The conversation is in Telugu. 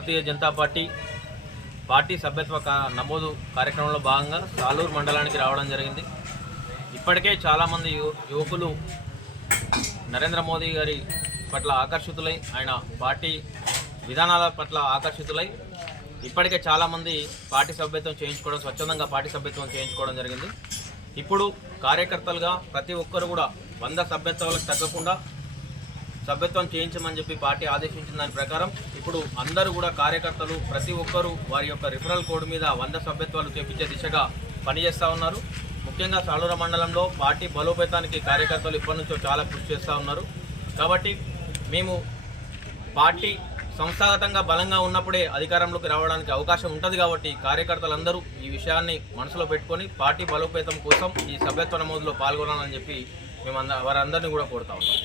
భారతీయ జనతా పార్టీ సభ్యత్వ నమోదు కార్యక్రమంలో భాగంగా సాలూరు మండలానికి రావడం జరిగింది. ఇప్పటికే చాలామంది యువకులు నరేంద్ర మోదీ గారి పట్ల ఆకర్షితులై, ఆయన పార్టీ విధానాల పట్ల ఆకర్షితులై ఇప్పటికే చాలామంది పార్టీ సభ్యత్వం చేయించుకోవడం, స్వచ్ఛందంగా పార్టీ సభ్యత్వం చేయించుకోవడం జరిగింది. ఇప్పుడు కార్యకర్తలుగా ప్రతి ఒక్కరు కూడా 100 సభ్యత్వాలకు తగ్గకుండా సభ్యత్వం చేయించమని చెప్పి పార్టీ ఆదేశించిన దాని ప్రకారం ఇప్పుడు అందరూ కూడా కార్యకర్తలు ప్రతి ఒక్కరూ వారి యొక్క రిఫరల్ కోడ్ మీద 100 సభ్యత్వాలు చేపించే దిశగా పనిచేస్తూ ఉన్నారు. ముఖ్యంగా సాలూరు మండలంలో పార్టీ బలోపేతానికి కార్యకర్తలు ఇప్పటి నుంచో చాలా కృషి చేస్తూ ఉన్నారు. కాబట్టి మేము పార్టీ సంస్థాగతంగా బలంగా ఉన్నప్పుడే అధికారంలోకి రావడానికి అవకాశం ఉంటుంది. కాబట్టి కార్యకర్తలందరూ ఈ విషయాన్ని మనసులో పెట్టుకొని పార్టీ బలోపేతం కోసం ఈ సభ్యత్వ నమోదులో పాల్గొనాలని చెప్పి మేము వారందరినీ కూడా కోరుతా ఉన్నాం.